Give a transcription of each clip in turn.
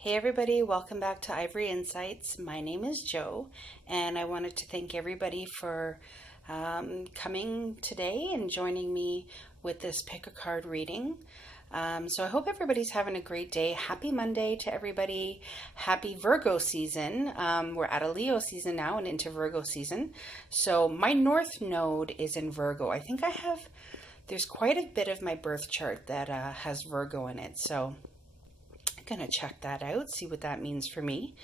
Hey everybody, welcome back to Ivory Insights. My name is Jo, and I wanted to thank everybody for coming today and joining me with this pick a card reading. So I hope everybody's having a great day. Happy Monday to everybody. Happy Virgo season. We're at a Leo season now and into Virgo season. So my North Node is in Virgo. I think there's quite a bit of my birth chart that has Virgo in it. So gonna check that out, see what that means for me.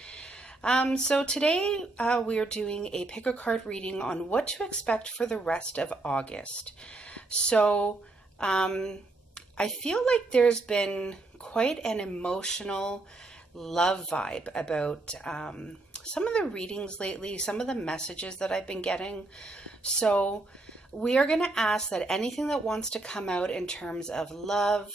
So today we are doing a pick a card reading on what to expect for the rest of August. So I feel like there's been quite an emotional love vibe about some of the readings lately, some of the messages that I've been getting. So we are going to ask that anything that wants to come out in terms of love,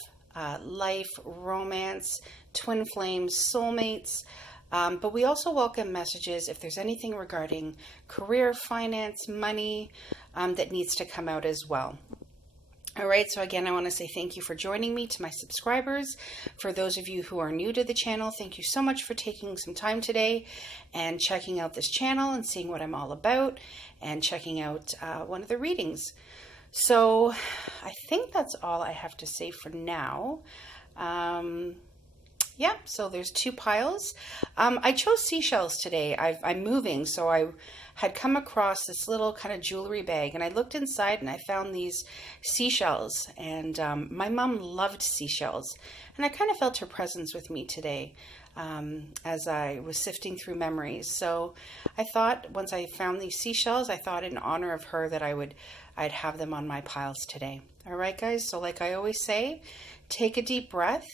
life, romance, twin flames, soulmates, but we also welcome messages if there's anything regarding career, finance, money that needs to come out as well. All right, so again, I want to say thank you for joining me. To my subscribers, for those of you who are new to the channel, thank you so much for taking some time today and checking out this channel and seeing what I'm all about and checking out one of the readings. So I think that's all I have to say for now. Yeah, so there's two piles. I chose seashells today. I'm moving, so I had come across this little kind of jewelry bag, and I looked inside and I found these seashells, and my mom loved seashells, and I kind of felt her presence with me today as I was sifting through memories. So I thought once I found these seashells, I thought in honor of her that I'd have them on my piles today. All right, guys, so like I always say, take a deep breath.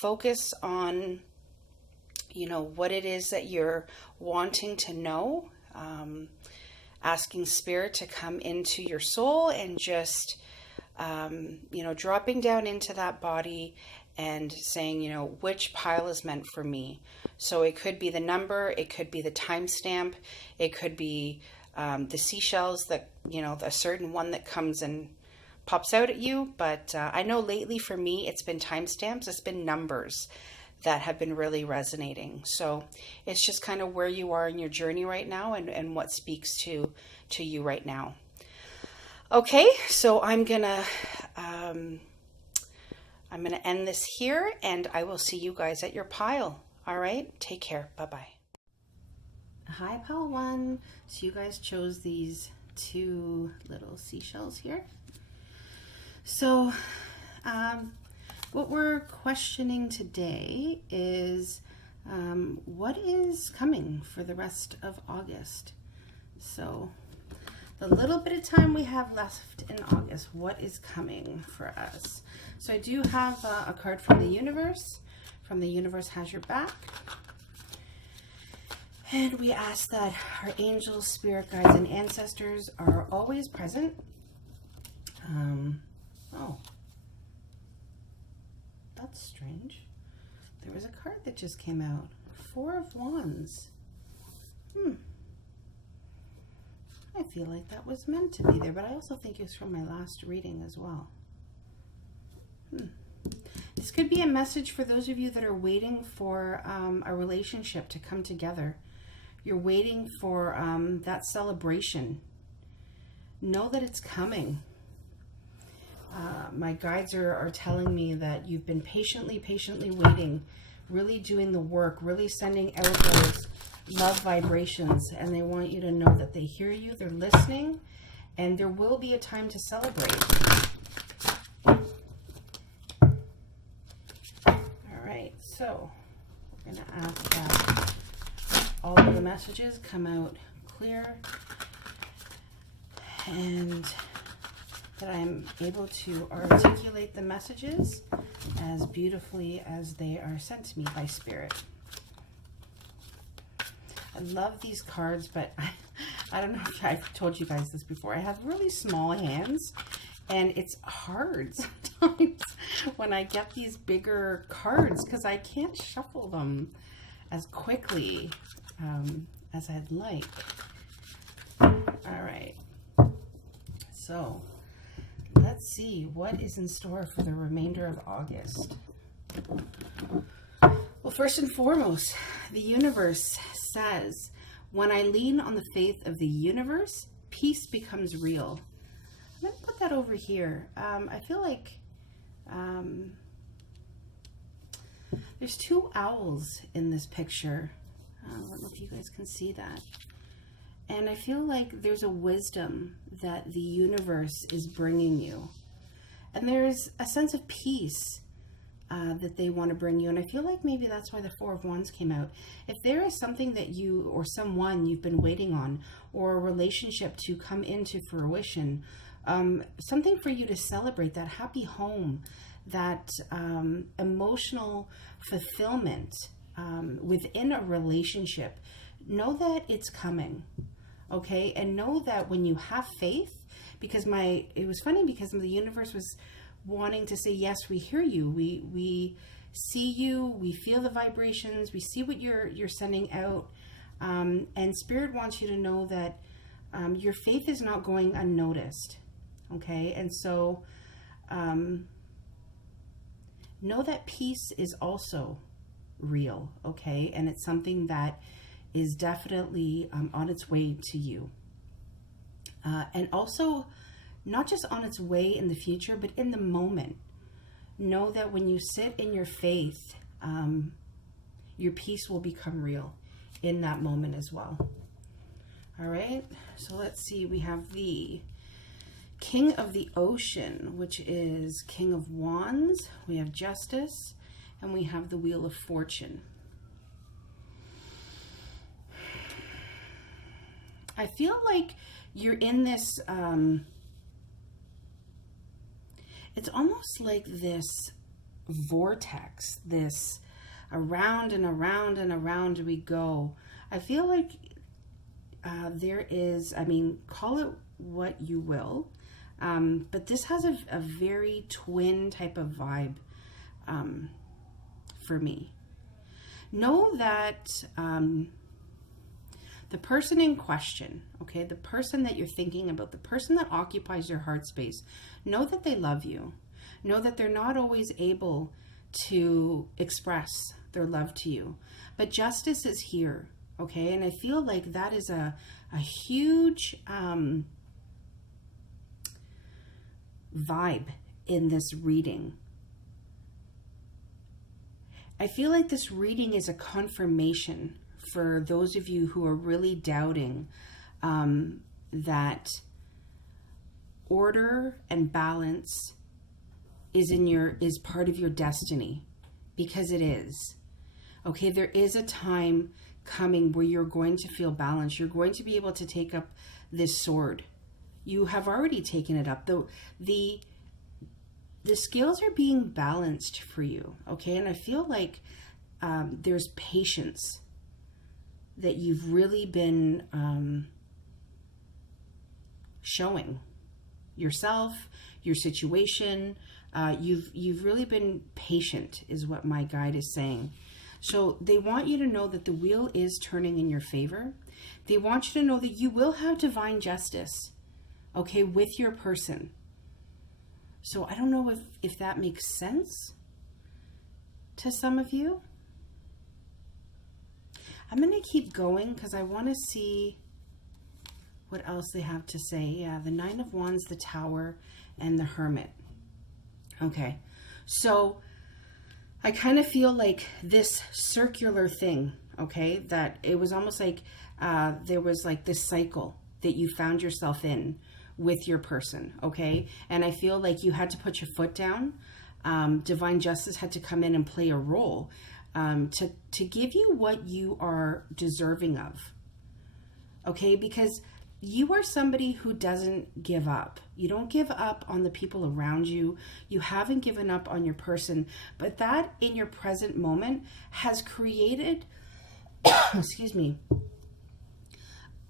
Focus on, what it is that you're wanting to know, asking spirit to come into your soul and just, dropping down into that body and saying, which pile is meant for me. So it could be the number, it could be the timestamp, it could be the seashells that, a certain one that comes and pops out at you, but I know lately for me it's been timestamps, it's been numbers that have been really resonating. So it's just kind of where you are in your journey right now and what speaks to you right now. Okay, so I'm gonna end this here, and I will see you guys at your pile. All right, take care. Bye-bye. Hi, pile one. So you guys chose these two little seashells here. So what we're questioning today is what is coming for the rest of August. So the little bit of time we have left in August, what is coming for us? So I do have a card from the universe. From the universe has your back. And we ask that our angels, spirit guides, and ancestors are always present. Oh, that's strange. There was a card that just came out. Four of Wands. I feel like that was meant to be there, but I also think it's from my last reading as well. This could be a message for those of you that are waiting for a relationship to come together. You're waiting for that celebration. Know that it's coming. My guides are telling me that you've been patiently waiting, really doing the work, really sending out those love vibrations, and they want you to know that they hear you, they're listening, and there will be a time to celebrate. All right, so we're going to ask that all of the messages come out clear and that I'm able to articulate the messages as beautifully as they are sent to me by Spirit. I love these cards, but I don't know if I've told you guys this before. I have really small hands, and it's hard sometimes when I get these bigger cards because I can't shuffle them as quickly as I'd like. All right. So let's see what is in store for the remainder of August. Well, first and foremost, the universe says, when I lean on the faith of the universe, peace becomes real. I'm going to put that over here. I feel like there's two owls in this picture. I don't know if you guys can see that. And I feel like there's a wisdom that the universe is bringing you. And there's a sense of peace that they want to bring you. And I feel like maybe that's why the Four of Wands came out. If there is something that you or someone you've been waiting on, or a relationship to come into fruition, something for you to celebrate, that happy home, that emotional fulfillment within a relationship, know that it's coming. Okay, and know that when you have faith, because it was funny because the universe was wanting to say, yes, we hear you, we see you, we feel the vibrations, we see what you're sending out, and Spirit wants you to know that your faith is not going unnoticed. Okay, and so know that peace is also real. Okay, and it's something that is definitely on its way to you. And also, not just on its way in the future, but in the moment. Know that when you sit in your faith, your peace will become real in that moment as well. All right, so let's see. We have the King of the Ocean, which is King of Wands. We have Justice, and we have the Wheel of Fortune. I feel like you're in this, it's almost like this vortex, this around and around and around we go. I feel like there is, call it what you will, but this has a very twin type of vibe for me. Know that the person in question, okay, the person that you're thinking about, the person that occupies your heart space, know that they love you. Know that they're not always able to express their love to you. But justice is here, okay? And I feel like that is a huge vibe in this reading. I feel like this reading is a confirmation for those of you who are really doubting that order and balance is part of your destiny, because it is. Okay, there is a time coming where you're going to feel balanced. You're going to be able to take up this sword. You have already taken it up. The scales are being balanced for you. Okay, and I feel like there's patience that you've really been showing yourself, your situation. You've really been patient, is what my guide is saying. So they want you to know that the wheel is turning in your favor. They want you to know that you will have divine justice, okay, with your person. So I don't know if that makes sense to some of you. I'm going to keep going because I want to see what else they have to say. Yeah, the Nine of Wands, the Tower, and the Hermit. Okay, so I kind of feel like this circular thing, okay, that it was almost like there was like this cycle that you found yourself in with your person, okay? And I feel like you had to put your foot down. Divine justice had to come in and play a role to give you what you are deserving of, okay? Because you are somebody who doesn't give up. You don't give up on the people around you. You haven't given up on your person, but that in your present moment has created, excuse me,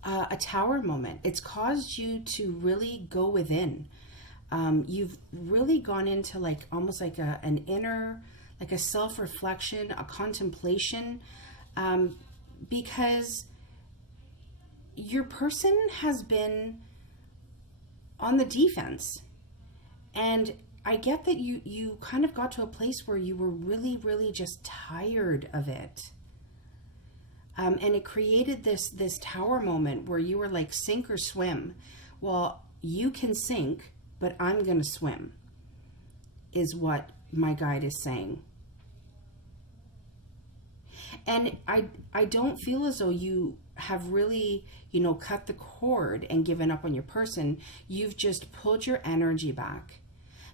a tower moment. It's caused you to really go within. You've really gone into like almost like an inner, like a self-reflection, a contemplation, because your person has been on the defense, and I get that you kind of got to a place where you were really, really just tired of it. And it created this tower moment where you were like, sink or swim. Well, you can sink, but I'm going to swim, is what my guide is saying. And I don't feel as though you have really, cut the cord and given up on your person. You've just pulled your energy back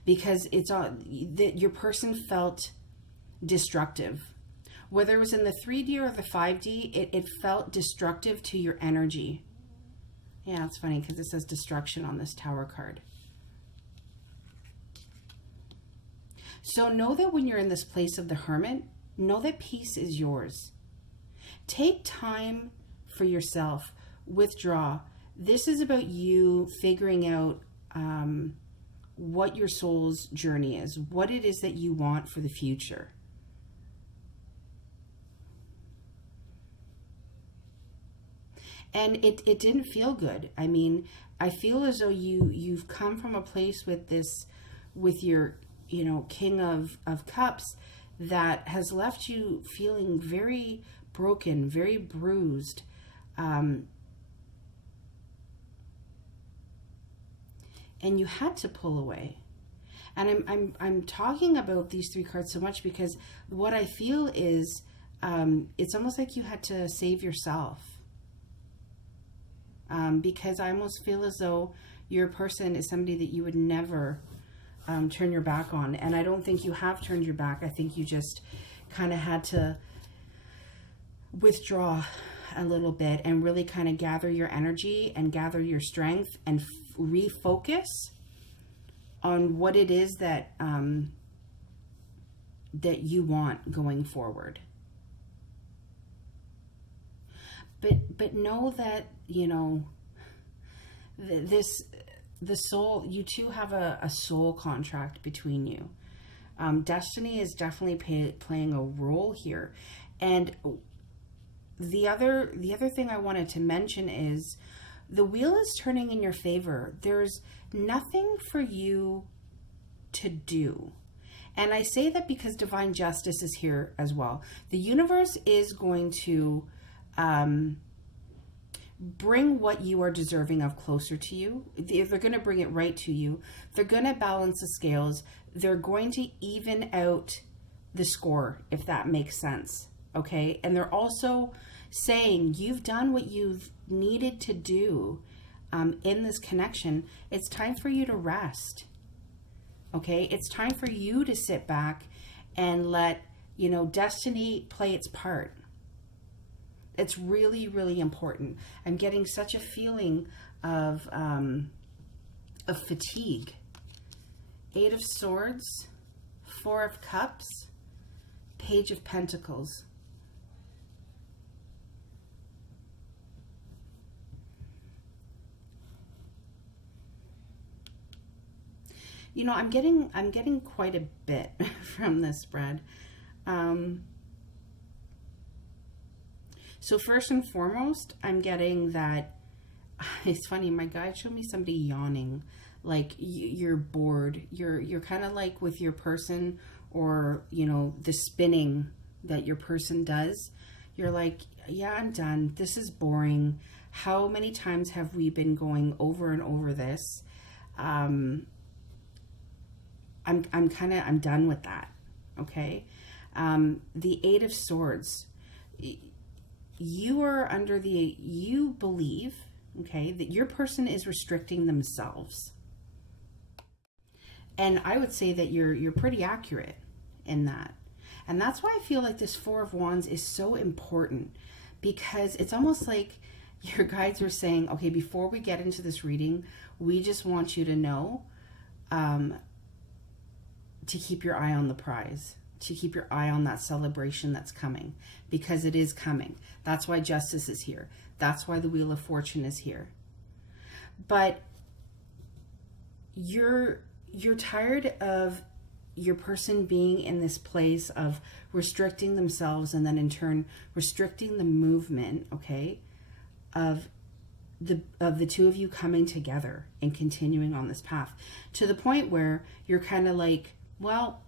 because it's that your person felt destructive. Whether it was in the 3D or the 5D, it felt destructive to your energy. Yeah, it's funny because it says destruction on this tower card. So know that when you're in this place of the hermit, know that peace is yours. Take time for yourself. Withdraw. This is about you figuring out what your soul's journey is, what it is that you want for the future. And it didn't feel good. I mean, I feel as though you've come from a place with your, King of Cups, that has left you feeling very broken, very bruised. And you had to pull away. And I'm talking about these three cards so much because what I feel is it's almost like you had to save yourself. Because I almost feel as though your person is somebody that you would never turn your back on. And I don't think you have turned your back. I think you just kind of had to withdraw a little bit and really kind of gather your energy and gather your strength and refocus on what it is that that you want going forward. But know that, the soul, you two have a soul contract between you. Destiny is definitely playing a role here. And the other thing I wanted to mention is the wheel is turning in your favor. There's nothing for you to do. And I say that because divine justice is here as well. The universe is going to bring what you are deserving of closer to you. They're going to bring it right to you. They're going to balance the scales. They're going to even out the score, if that makes sense. Okay? And they're also saying you've done what you've needed to do in this connection. It's time for you to rest. Okay? It's time for you to sit back and let, destiny play its part. It's really, really important. I'm getting such a feeling of fatigue. 8 of Swords, 4 of Cups, Page of Pentacles. I'm getting quite a bit from this spread. So first and foremost, I'm getting that, it's funny, my guide showed me somebody yawning, like you're bored. You're kind of like with your person, or, the spinning that your person does. You're like, yeah, I'm done. This is boring. How many times have we been going over and over this? I'm done with that. Okay. The 8 of Swords. You believe, okay, that your person is restricting themselves. And I would say that you're pretty accurate in that. And that's why I feel like this 4 of Wands is so important, because it's almost like your guides are saying, okay, before we get into this reading, we just want you to know to keep your eye on the prize, to keep your eye on that celebration that's coming, because it is coming. That's why justice is here. That's why the Wheel of Fortune is here. But you're tired of your person being in this place of restricting themselves, and then in turn restricting the movement, okay, of the two of you coming together and continuing on this path to the point where you're kind of like, well,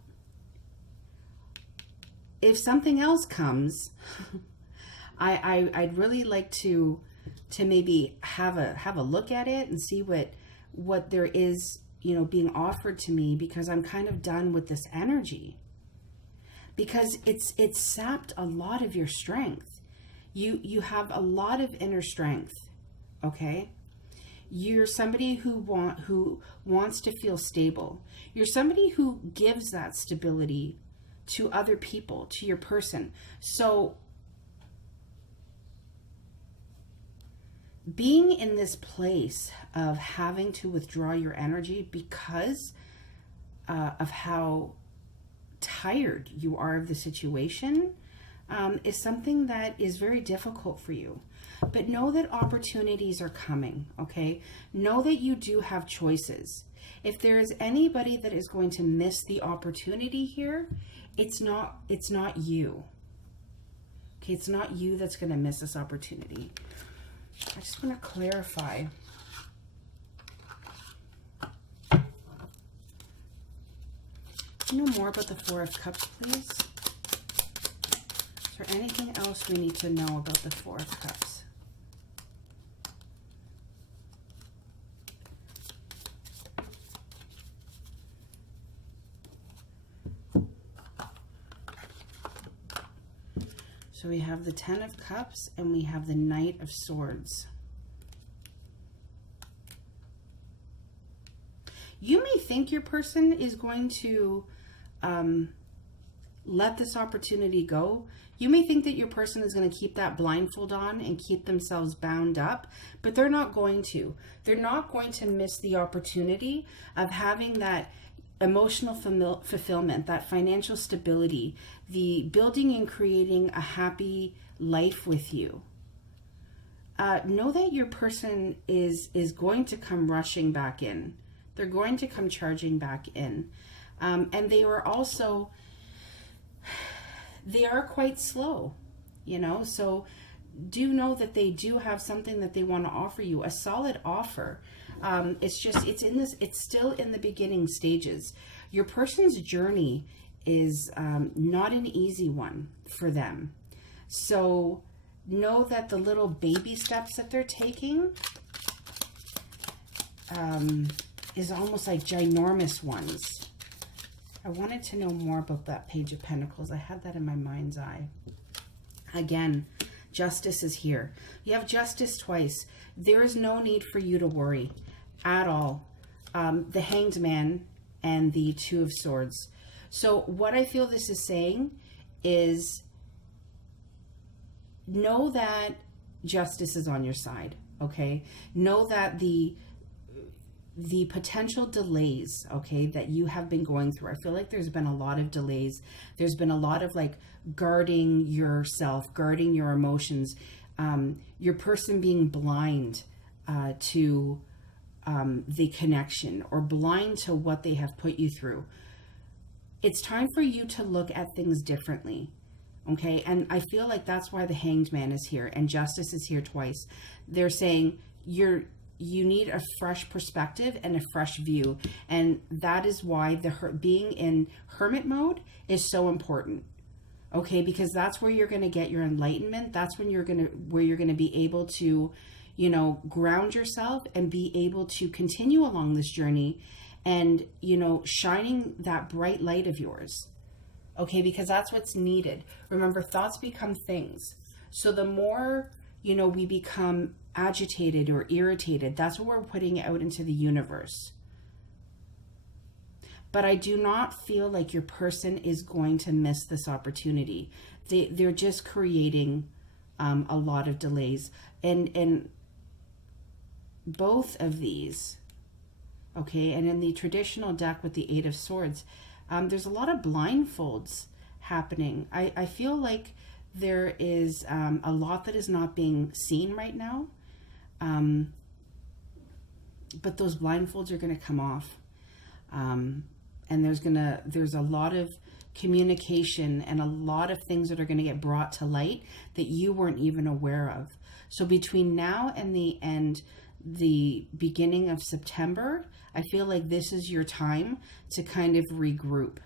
if something else comes, I'd really like to maybe have a look at it and see what there is, being offered to me, because I'm kind of done with this energy, because it's sapped a lot of your strength. You have a lot of inner strength, okay? You're somebody who wants to feel stable. You're somebody who gives that stability to other people, to your person. So being in this place of having to withdraw your energy because of how tired you are of the situation is something that is very difficult for you. But know that opportunities are coming, okay? Know that you do have choices. If there is anybody that is going to miss the opportunity here, it's not you. Okay, it's not you that's going to miss this opportunity. I just want to clarify. Do you know more about the Four of Cups, please? Is there anything else we need to know about the Four of Cups? So we have the Ten of Cups and we have the Knight of Swords. You may think your person is going to let this opportunity go. You may think that your person is going to keep that blindfold on and keep themselves bound up, but they're not going to. They're not going to miss the opportunity of having that emotional fulfillment, that financial stability, the building and creating a happy life with you. Know that your person is going to come rushing back in. They're going to come charging back in. And they are also, they are quite slow, so do know that they do have something that they want to offer you, a solid offer. It's still in the beginning stages. Your person's journey is not an easy one for them. So know that the little baby steps that they're taking is almost like ginormous ones. I wanted to know more about that Page of Pentacles. I had that in my mind's eye. Again, Justice is here. You have Justice twice. There is no need for you to worry at all. The Hanged Man and the Two of Swords. So what I feel this is saying is know that justice is on your side, okay? Know that the potential delays, okay, that you have been going through. I feel like there's been a lot of delays. There's been a lot of guarding yourself, guarding your emotions, your person being blind to the connection, or blind to what they have put you through. It's time for you to look at things differently, okay? And I feel like that's why the Hanged Man is here and Justice is here twice. They're saying you need a fresh perspective and a fresh view, and that is why being in hermit mode is so important, okay? Because that's where you're going to get your enlightenment. That's where you're going to be able to ground yourself and be able to continue along this journey and, shining that bright light of yours. Okay, because that's what's needed. Remember, thoughts become things. So the more, we become agitated or irritated, that's what we're putting out into the universe. But I do not feel like your person is going to miss this opportunity. They're just creating a lot of delays. And both of these, okay, and in the traditional deck with the Eight of Swords, there's a lot of blindfolds happening. I feel like there is a lot that is not being seen right now, but those blindfolds are going to come off, and there's a lot of communication and a lot of things that are going to get brought to light that you weren't even aware of. So between now and the beginning of September, I feel like this is your time to kind of regroup.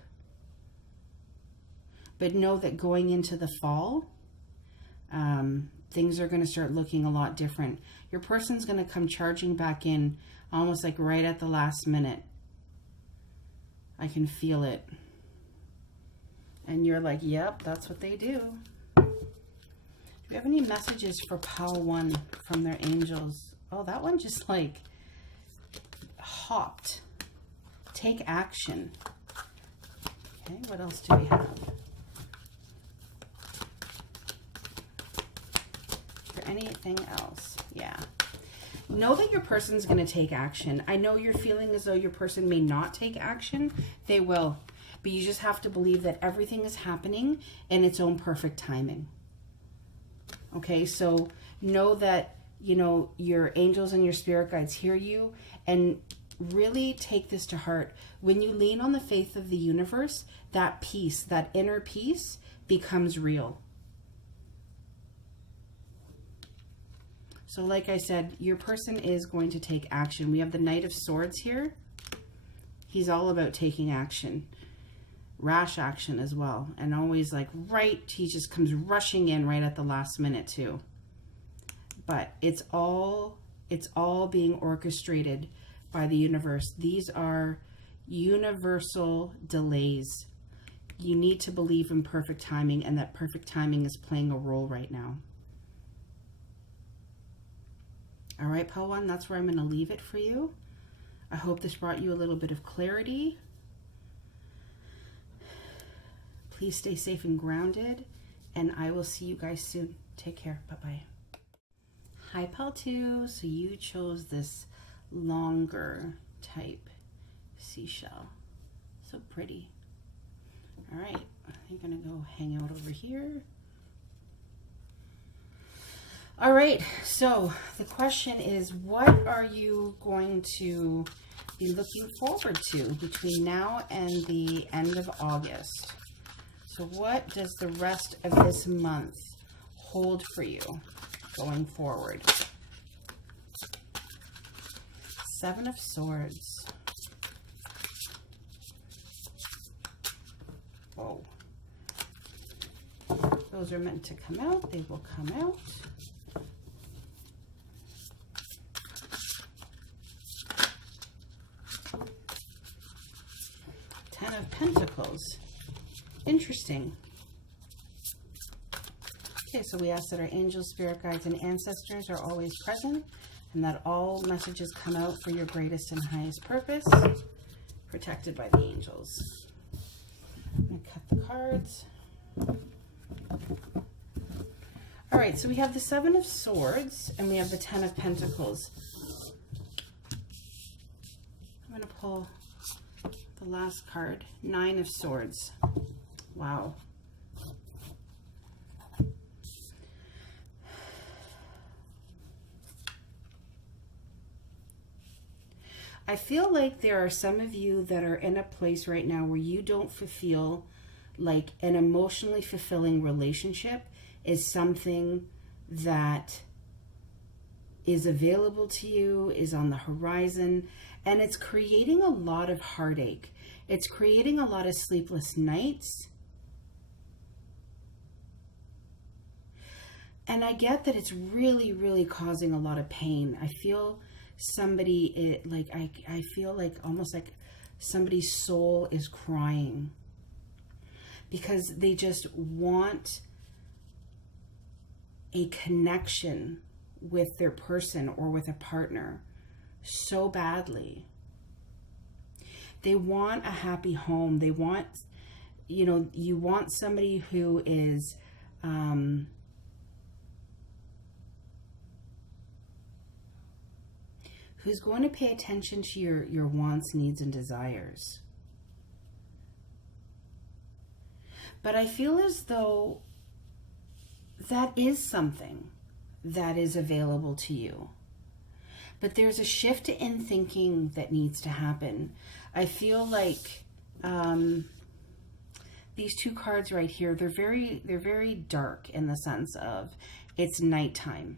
But know that going into the fall, things are going to start looking a lot different. Your person's going to come charging back in almost like right at the last minute. I can feel it. And you're like, yep, that's what they do. Do we have any messages for Pile 1 from their angels? Oh, that one just like hopped. Take action. Okay, what else do we have? Is there anything else? Yeah. Know that your person's going to take action. I know you're feeling as though your person may not take action. They will. But you just have to believe that everything is happening in its own perfect timing. Okay, so know that, you know, your angels and your spirit guides hear you, and really take this to heart. When you lean on the faith of the universe, that peace, that inner peace becomes real. So like I said, your person is going to take action. We have the Knight of Swords here. He's all about taking action. Rash action as well. And always like he just comes rushing in right at the last minute too. But it's all being orchestrated by the universe. These are universal delays. You need to believe in perfect timing, and that perfect timing is playing a role right now. All right, Pile 1, that's where I'm going to leave it for you. I hope this brought you a little bit of clarity. Please stay safe and grounded, and I will see you guys soon. Take care. Bye-bye. Hi, Pile 2. So you chose this longer type seashell. So pretty. All right, I'm going to go hang out over here. All right, so the question is, what are you going to be looking forward to between now and the end of August? So what does the rest of this month hold for you going forward? Seven of Swords. Whoa. Those are meant to come out. They will come out. Ten of Pentacles. Interesting. Okay, so we ask that our angels, spirit guides, and ancestors are always present, and that all messages come out for your greatest and highest purpose, protected by the angels. I'm going to cut the cards. All right, so we have the Seven of Swords, and we have the Ten of Pentacles. I'm going to pull the last card, Nine of Swords. Wow. I feel like there are some of you that are in a place right now where you don't feel like an emotionally fulfilling relationship is something that is available to you, is on the horizon, and it's creating a lot of heartache. It's creating a lot of sleepless nights. And I get that it's really, really causing a lot of pain. I feel I feel like almost like somebody's soul is crying because they just want a connection with their person or with a partner so badly. They want a happy home. They want, you want somebody who is, who's going to pay attention to your wants, needs, and desires. But I feel as though that is something that is available to you. But there's a shift in thinking that needs to happen. I feel like these two cards right here, they're very dark in the sense of it's nighttime.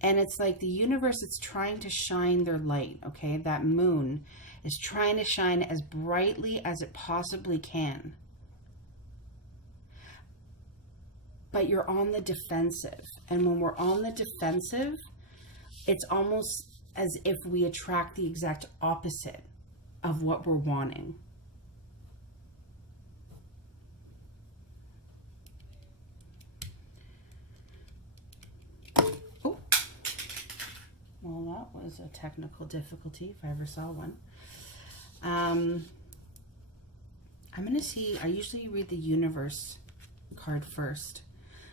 And it's like the universe, it's trying to shine their light, okay? That moon is trying to shine as brightly as it possibly can. But you're on the defensive. And when we're on the defensive, it's almost as if we attract the exact opposite of what we're wanting. Oh, well, that was a technical difficulty if I ever saw one. I'm going to see, I usually read the universe card first.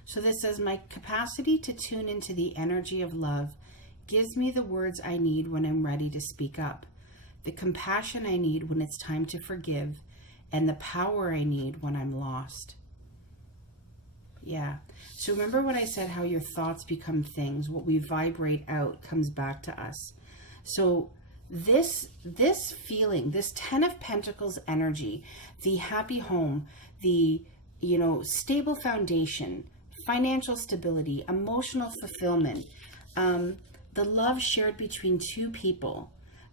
So this says, my capacity to tune into the energy of love gives me the words I need when I'm ready to speak up, the compassion I need when it's time to forgive, and the power I need when I'm lost. Yeah. So remember when I said how your thoughts become things, what we vibrate out comes back to us. So this feeling, this 10 of Pentacles energy, the happy home, the, stable foundation, financial stability, emotional fulfillment, the love shared between two people,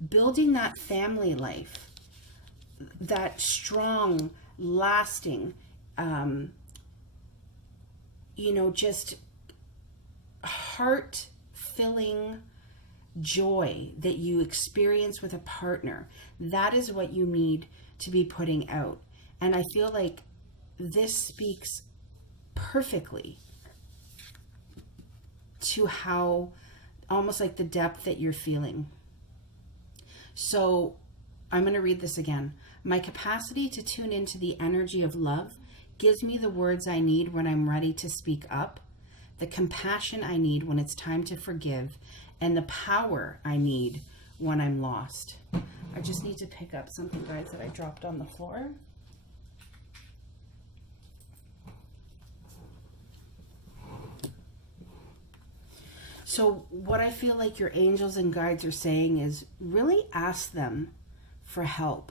building that family life, that strong, lasting, just heart-filling joy that you experience with a partner. That is what you need to be putting out. And I feel like this speaks perfectly to how, almost like the depth that you're feeling. So I'm going to read this again. My capacity to tune into the energy of love gives me the words I need when I'm ready to speak up, the compassion I need when it's time to forgive, and the power I need when I'm lost. I just need to pick up something, guys, that I dropped on the floor. So what I feel like your angels and guides are saying is really ask them for help.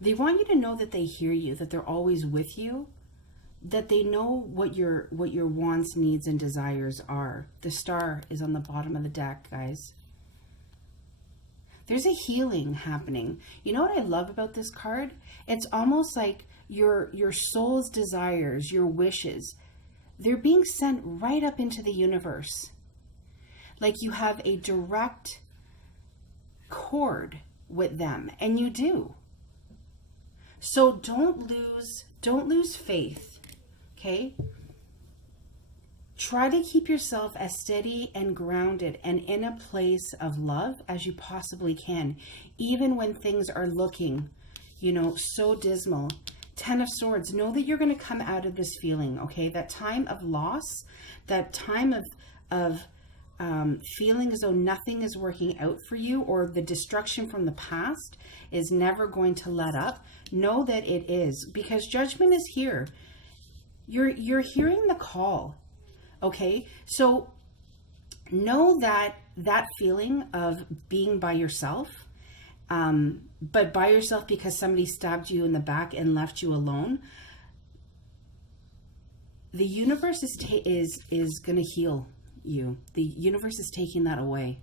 They want you to know that they hear you, that they're always with you, that they know what your wants, needs, and desires are. The star is on the bottom of the deck, guys. There's a healing happening. You know what I love about this card? It's almost like your soul's desires, your wishes, they're being sent right up into the universe. Like you have a direct cord with them, and you do. So don't lose faith, okay? Try to keep yourself as steady and grounded and in a place of love as you possibly can, even when things are looking, so dismal. 10 of Swords, know that you're going to come out of this feeling, okay? That time of loss, that time of feeling as though nothing is working out for you, or the destruction from the past is never going to let up. Know that it is, because judgment is here. You're hearing the call, okay? So know that feeling of being by yourself, but by yourself because somebody stabbed you in the back and left you alone. The universe is going to heal you. The universe is taking that away.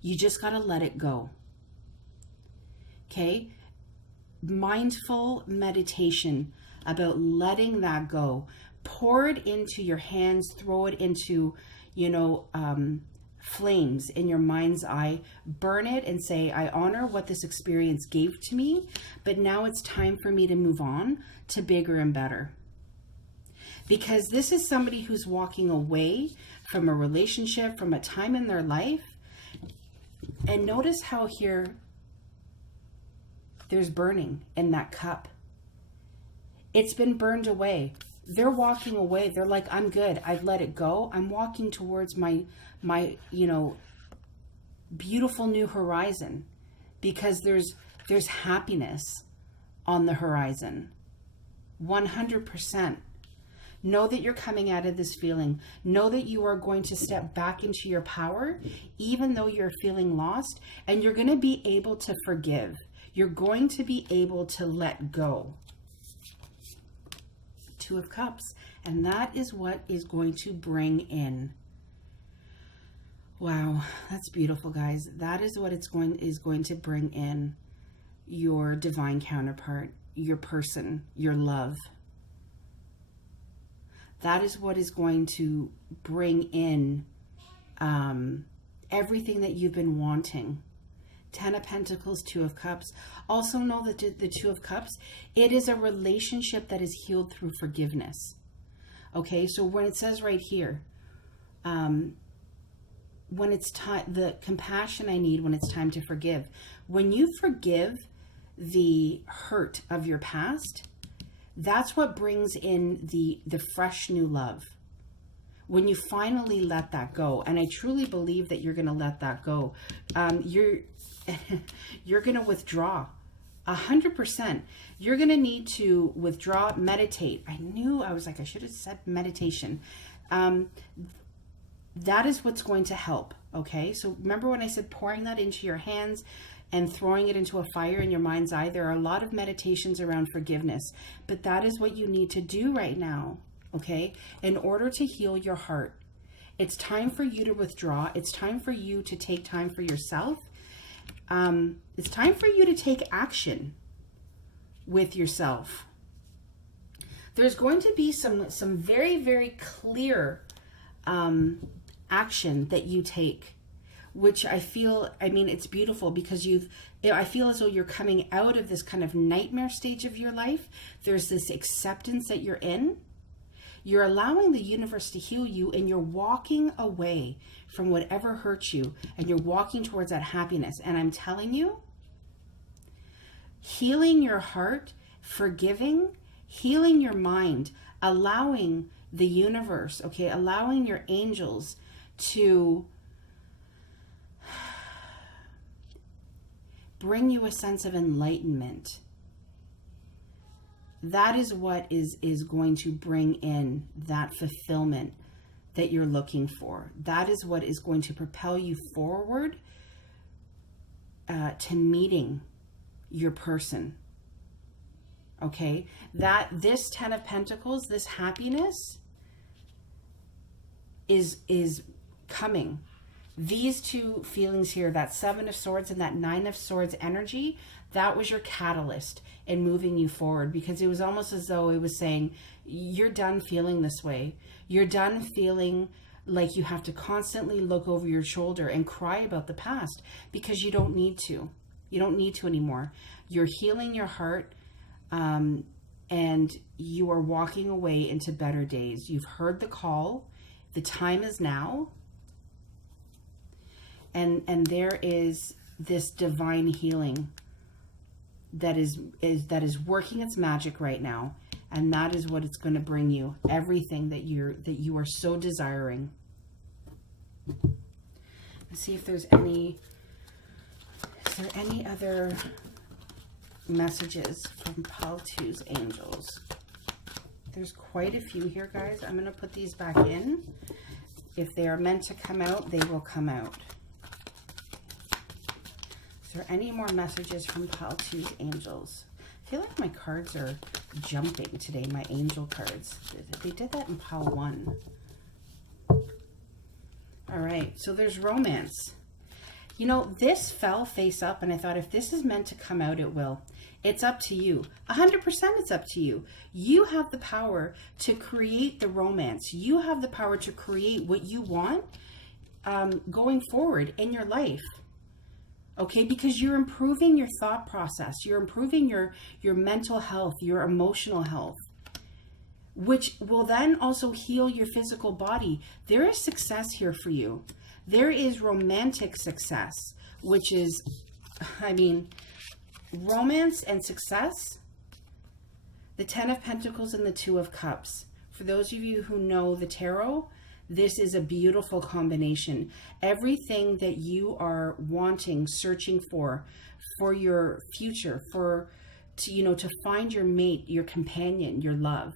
You just got to let it go. Okay? Mindful meditation about letting that go. Pour it into your hands, throw it into, flames in your mind's eye, burn it and say, I honor what this experience gave to me, but now it's time for me to move on to bigger and better. Because this is somebody who's walking away from a relationship, from a time in their life. And notice how here there's burning in that cup. It's been burned away. They're walking away. They're like, I'm good. I've let it go. I'm walking towards my beautiful new horizon, because there's happiness on the horizon. 100%. Know that you're coming out of this feeling. Know that you are going to step back into your power, even though you're feeling lost, and you're going to be able to forgive. You're going to be able to let go. Two of Cups. And that is what is going to bring in. Wow, that's beautiful, guys. That is what is going to bring in your divine counterpart, your person, your love. That is what is going to bring in everything that you've been wanting. 10 of Pentacles, 2 of Cups. Also know that the 2 of Cups, it is a relationship that is healed through forgiveness. Okay, so when it says right here, when it's time, the compassion I need when it's time to forgive. When you forgive the hurt of your past, that's what brings in the fresh new love. When you finally let that go, and I truly believe that you're going to let that go, you're going to withdraw 100%. You're going to need to withdraw, meditate. I should have said meditation. That is what's going to help. Okay. So remember when I said pouring that into your hands and throwing it into a fire in your mind's eye? There are a lot of meditations around forgiveness, but that is what you need to do right now. Okay. In order to heal your heart, it's time for you to withdraw. It's time for you to take time for yourself. It's time for you to take action with yourself. There's going to be some very, very clear action that you take, which it's beautiful because I feel as though you're coming out of this kind of nightmare stage of your life. There's this acceptance that you're in. You're allowing the universe to heal you, and you're walking away from whatever hurts you, and you're walking towards that happiness. And I'm telling you, healing your heart, forgiving, healing your mind, allowing the universe, okay, allowing your angels to bring you a sense of enlightenment. That is what is going to bring in that fulfillment that you're looking for. That is what is going to propel you forward to meeting your person. Okay? That this 10 of Pentacles, this happiness is coming. These two feelings here, that 7 of Swords and that 9 of Swords energy, that was your catalyst in moving you forward, because it was almost as though it was saying, you're done feeling this way. You're done feeling like you have to constantly look over your shoulder and cry about the past, because you don't need to. You don't need to anymore. You're healing your heart, and you are walking away into better days. You've heard the call. The time is now. And there is this divine healing that is working its magic right now, and that is what it's going to bring you. Everything that you are so desiring. Let's see if there's any. Is there any other messages from Paltu's angels? There's quite a few here, guys. I'm going to put these back in. If they are meant to come out, they will come out. Is there any more messages from Paltu's angels? I feel like my cards are jumping today, my angel cards. They did that in pile 1. All right, so there's romance. You know, this fell face up, and I thought if this is meant to come out, it will. It's up to you. 100% it's up to you. You have the power to create the romance. You have the power to create what you want going forward in your life. Okay, because you're improving your thought process. You're improving your mental health, your emotional health, which will then also heal your physical body. There is success here for you. There is romantic success, which is, romance and success. The 10 of Pentacles and the 2 of Cups. For those of you who know the tarot, this is a beautiful combination. Everything that you are wanting, searching for your future, to find your mate, your companion, your love.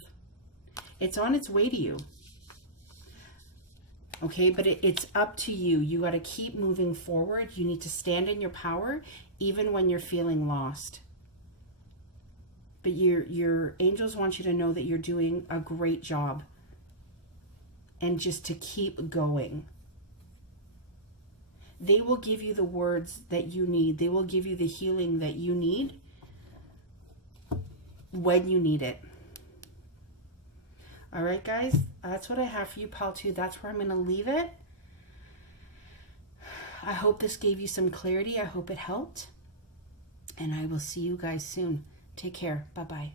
It's on its way to you. Okay, but it's up to you. You got to keep moving forward. You need to stand in your power even when you're feeling lost. But your angels want you to know that you're doing a great job, and just to keep going. They will give you the words that you need. They will give you the healing that you need when you need it. All right, guys, that's what I have for you, Pal 2. That's where I'm going to leave it. I hope this gave you some clarity. I hope it helped. And I will see you guys soon. Take care. Bye-bye.